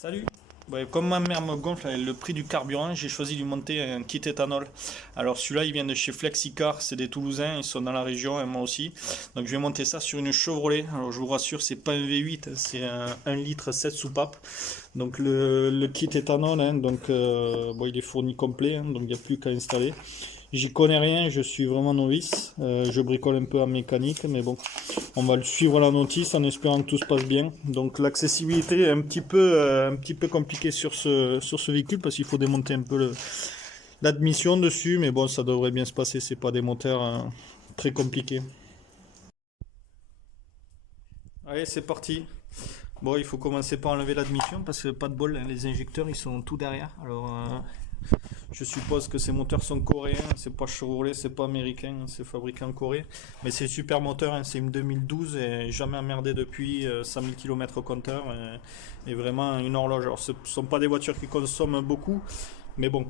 Salut! Ouais, comme ma mère me gonfle avec le prix du carburant, j'ai choisi de lui monter un kit éthanol. Alors celui-là, il vient de chez Flexicar, c'est des Toulousains, ils sont dans la région et moi aussi. Donc je vais monter ça sur une Chevrolet. Alors je vous rassure, c'est pas un V8, c'est un 1 litre 7 soupapes. Donc le kit éthanol, hein, donc bon, il est fourni complet, hein, donc il n'y a plus qu'à installer. J'y connais rien, je suis vraiment novice. Je bricole un peu en mécanique, mais bon, on va le suivre à la notice en espérant que tout se passe bien. Donc l'accessibilité est un petit peu compliquée sur ce véhicule parce qu'il faut démonter un peu l'admission dessus, mais bon, ça devrait bien se passer. C'est pas des moteurs très compliqués. Allez, c'est parti. Bon, il faut commencer par enlever l'admission parce que pas de bol, hein, les injecteurs ils sont tout derrière. Alors je suppose que ces moteurs sont coréens, c'est pas Chevrolet, c'est pas américain, c'est fabriqué en Corée. Mais c'est super moteur, hein, c'est une 2012 et jamais emmerdé depuis, 100 000 km au compteur. Et vraiment une horloge. Alors ce ne sont pas des voitures qui consomment beaucoup, mais bon,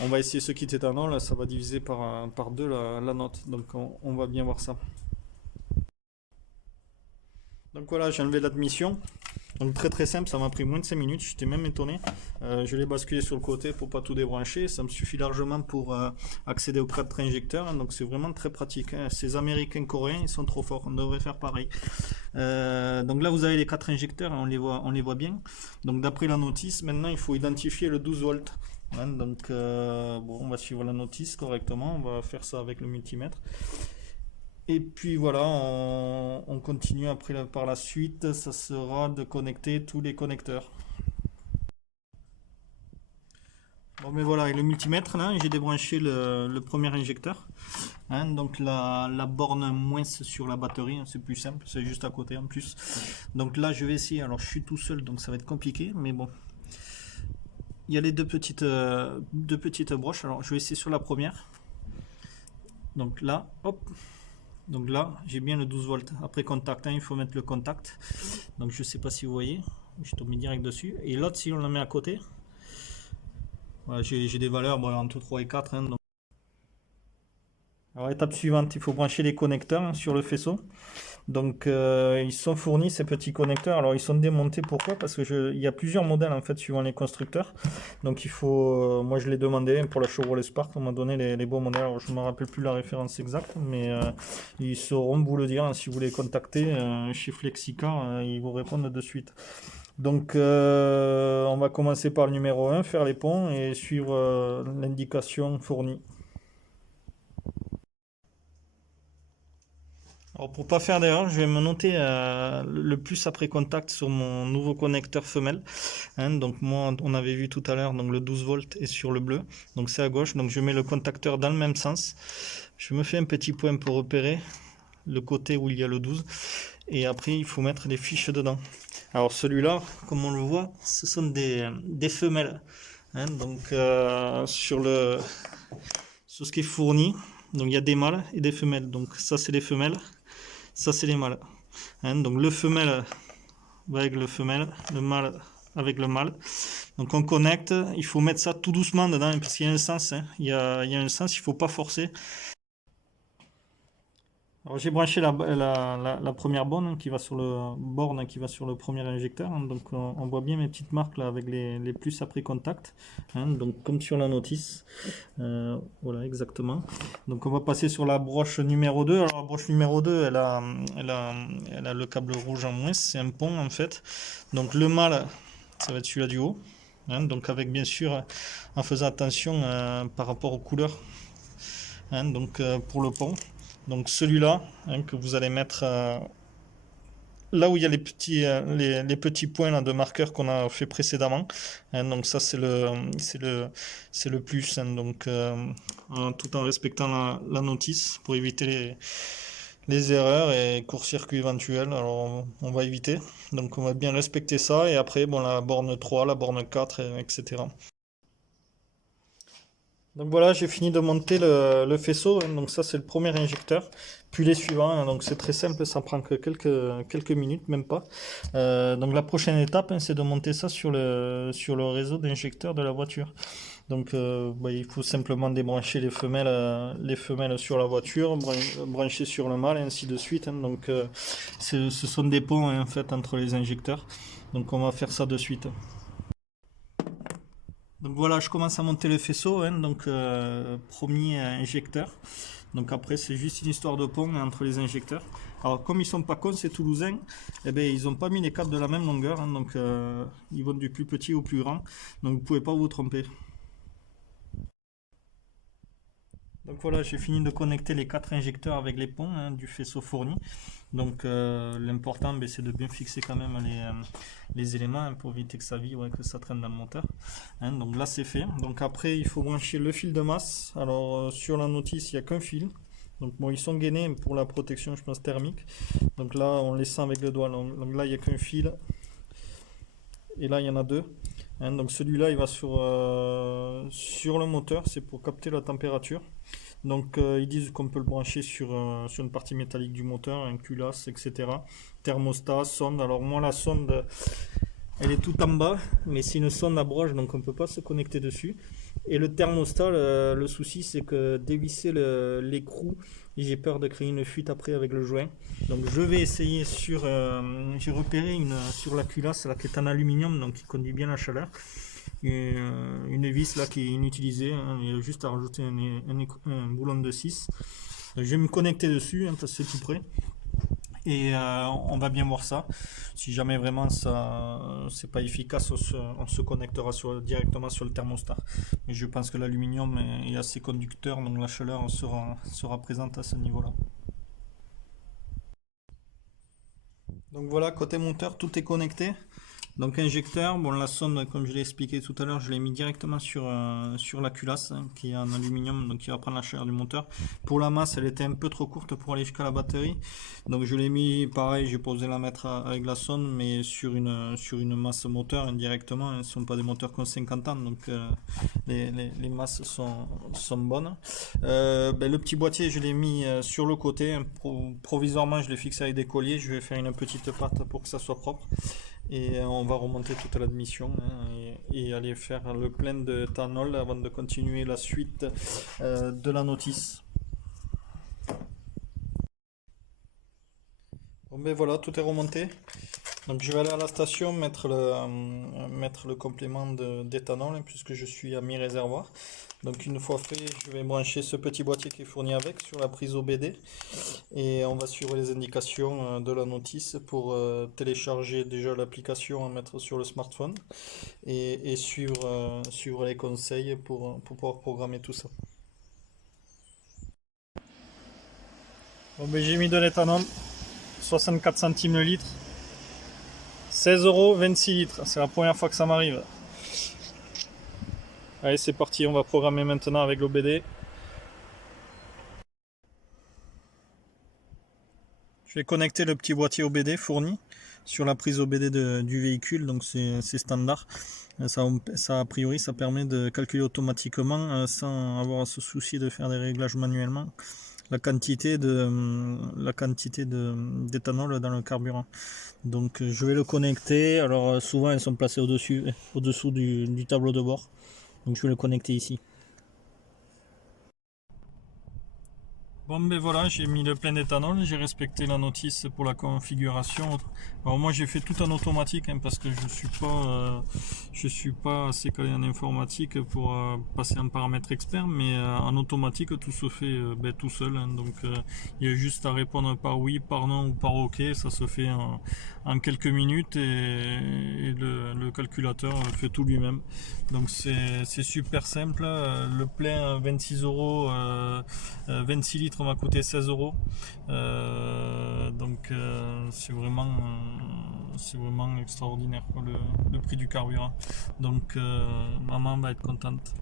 on va essayer ce kit éthanol, ça va diviser par deux la note. Donc on va bien voir ça. Donc voilà, j'ai enlevé l'admission. Donc très très simple, ça m'a pris moins de 5 minutes, j'étais même étonné. Je l'ai basculé sur le côté pour pas tout débrancher, ça me suffit largement pour accéder au 4 injecteurs, hein, donc c'est vraiment très pratique. Hein. Ces Américains coréens, ils sont trop forts, on devrait faire pareil. Donc là vous avez les 4 injecteurs, hein, on les voit bien. Donc d'après la notice, maintenant il faut identifier le 12 volts. Hein, donc bon, on va suivre la notice correctement, on va faire ça avec le multimètre. Et puis voilà, on continue après par la suite, ça sera de connecter tous les connecteurs. Bon mais voilà, avec le multimètre là, j'ai débranché le premier injecteur. Hein, donc la borne moins sur la batterie, hein, c'est plus simple, c'est juste à côté en plus. Donc là je vais essayer, alors je suis tout seul donc ça va être compliqué, mais bon. Il y a les deux petites broches, alors je vais essayer sur la première. Donc là, hop, donc là, j'ai bien le 12 volts. Après contact, hein, il faut mettre le contact. Donc je ne sais pas si vous voyez, je suis tombé direct dessus. Et l'autre, si on le met à côté, voilà, j'ai des valeurs bon, entre 3 et 4. Hein, donc. Alors étape suivante, il faut brancher les connecteurs, hein, sur le faisceau. Donc ils sont fournis ces petits connecteurs. Alors ils sont démontés, pourquoi? Parce que il y a plusieurs modèles en fait suivant les constructeurs. Donc il faut, moi je l'ai demandé pour la Chevrolet Spark, on m'a donné les bons modèles. Alors je ne me rappelle plus la référence exacte, mais ils sauront vous le dire, hein, si vous les contactez chez Flexicar, ils vous répondent de suite. Donc on va commencer par le numéro 1, faire les ponts et suivre l'indication fournie. Alors pour pas faire d'erreur, je vais me noter le plus après contact sur mon nouveau connecteur femelle. Hein, donc moi, on avait vu tout à l'heure, donc le 12 volts est sur le bleu, donc c'est à gauche. Donc je mets le contacteur dans le même sens. Je me fais un petit point pour repérer le côté où il y a le 12. Et après, il faut mettre les fiches dedans. Alors celui-là, comme on le voit, ce sont des femelles. Hein, donc sur ce qui est fourni, donc il y a des mâles et des femelles. Donc ça, c'est les femelles. Ça, c'est les mâles. Hein, donc le femelle va avec le femelle, le mâle avec le mâle. Donc on connecte, il faut mettre ça tout doucement dedans parce qu'il y a un sens. Hein. Il y a un sens, il ne faut pas forcer. Alors j'ai branché la première borne qui va sur le premier injecteur. Hein. Donc on voit bien mes petites marques là avec les plus après contact. Hein. Donc comme sur la notice. Voilà exactement. Donc on va passer sur la broche numéro 2. Alors la broche numéro 2 elle a le câble rouge en moins. C'est un pont en fait. Donc le mâle ça va être celui-là du haut. Hein. Donc avec bien sûr en faisant attention par rapport aux couleurs. Hein. Donc pour le pont. Donc celui-là, hein, que vous allez mettre là où il y a les petits points là, de marqueur qu'on a fait précédemment. Hein, donc ça c'est le plus. Hein, donc tout en respectant la notice pour éviter les erreurs et court-circuit éventuels. Alors on va éviter. Donc on va bien respecter ça et après bon la borne 3, la borne 4, etc. Donc voilà, j'ai fini de monter le faisceau. Donc ça c'est le premier injecteur, puis les suivants. Hein. Donc c'est très simple, ça prend que quelques minutes, même pas. Donc la prochaine étape, hein, c'est de monter ça sur le réseau d'injecteurs de la voiture. Donc il faut simplement débrancher les femelles sur la voiture, brancher sur le mâle et ainsi de suite, hein. Donc ce sont des ponts, hein, en fait, entre les injecteurs. Donc on va faire ça de suite. Donc voilà, je commence à monter le faisceau, hein. Donc premier injecteur. Donc après c'est juste une histoire de pont entre les injecteurs. Alors comme ils sont pas cons, ces Toulousains, eh ben, ils n'ont pas mis les câbles de la même longueur, hein. Donc ils vont du plus petit au plus grand. Donc vous pouvez pas vous tromper. Donc voilà, j'ai fini de connecter les 4 injecteurs avec les ponts, hein, du faisceau fourni. Donc l'important, ben, c'est de bien fixer quand même les éléments, hein, pour éviter que ça vibre, ouais, que ça traîne dans le moteur, hein. Donc là c'est fait. Donc après il faut brancher le fil de masse. Alors sur la notice il n'y a qu'un fil. Donc bon, ils sont gainés pour la protection, je pense, thermique. Donc là on les sent avec le doigt. Donc là il n'y a qu'un fil. Et là il y en a deux, hein. Donc celui-là il va sur le moteur, c'est pour capter la température. Donc ils disent qu'on peut le brancher sur une partie métallique du moteur, un culasse, etc. Thermostat, sonde. Alors moi la sonde, elle est tout en bas, mais c'est une sonde à broche, donc on ne peut pas se connecter dessus. Et le thermostat, le souci c'est que dévisser l'écrou, j'ai peur de créer une fuite après avec le joint. Donc je vais essayer j'ai repéré sur la culasse là, qui est en aluminium, donc qui conduit bien la chaleur. Une vis là qui est inutilisée, hein. Il y a juste à rajouter un boulon de 6. Je vais me connecter dessus, hein, parce que c'est tout près. Et on va bien voir ça. Si jamais vraiment ça c'est pas efficace, on se connectera directement sur le thermostat. Mais je pense que l'aluminium est assez conducteur, donc la chaleur sera présente à ce niveau-là. Donc voilà, côté moteur, tout est connecté. Donc injecteur, bon, la sonde, comme je l'ai expliqué tout à l'heure, je l'ai mis directement sur la culasse, hein, qui est en aluminium, donc qui va prendre la chaleur du moteur. Pour la masse, elle était un peu trop courte pour aller jusqu'à la batterie, donc je l'ai mis pareil, j'ai posé la mettre avec la sonde, mais sur une masse moteur indirectement, hein. Ce ne sont pas des moteurs qui ont 50 ans, donc les masses sont bonnes. Le petit boîtier, je l'ai mis sur le côté, hein. Provisoirement, je l'ai fixé avec des colliers, je vais faire une petite pâte pour que ça soit propre. Et on va remonter toute l'admission, hein, et aller faire le plein d'éthanol avant de continuer la suite de la notice. Bon ben voilà, tout est remonté. Donc je vais aller à la station mettre le complément d'éthanol, hein, puisque je suis à mi-réservoir. Donc une fois fait, je vais brancher ce petit boîtier qui est fourni avec sur la prise OBD. Et on va suivre les indications de la notice pour télécharger déjà l'application à mettre sur le smartphone et suivre les conseils pour pouvoir programmer tout ça. Bon, ben, j'ai mis de l'éthanol, 64 centimes le litre, 16 euros, 26 litres. C'est la première fois que ça m'arrive. Allez, c'est parti, on va programmer maintenant avec l'OBD. Je vais connecter le petit boîtier OBD fourni sur la prise OBD du véhicule, donc c'est standard. Ça, a priori, ça permet de calculer automatiquement, sans avoir à se soucier de faire des réglages manuellement, la quantité d'éthanol dans le carburant. Donc je vais le connecter. Alors souvent elles sont placées au-dessous du tableau de bord. Donc je vais le connecter ici. Bon ben voilà, j'ai mis le plein d'éthanol, j'ai respecté la notice pour la configuration. Alors moi j'ai fait tout en automatique, hein, parce que je suis pas assez calé en informatique pour passer en paramètre expert, mais en automatique tout se fait tout seul, hein. Donc il y a juste à répondre par oui, par non ou par ok, ça se fait en quelques minutes, et le calculateur fait tout lui-même. Donc c'est super simple. Le plein 26 euros, 26 litres m'a coûté 16 euros. Donc c'est vraiment extraordinaire, quoi, le prix du carburant. Donc maman va être contente.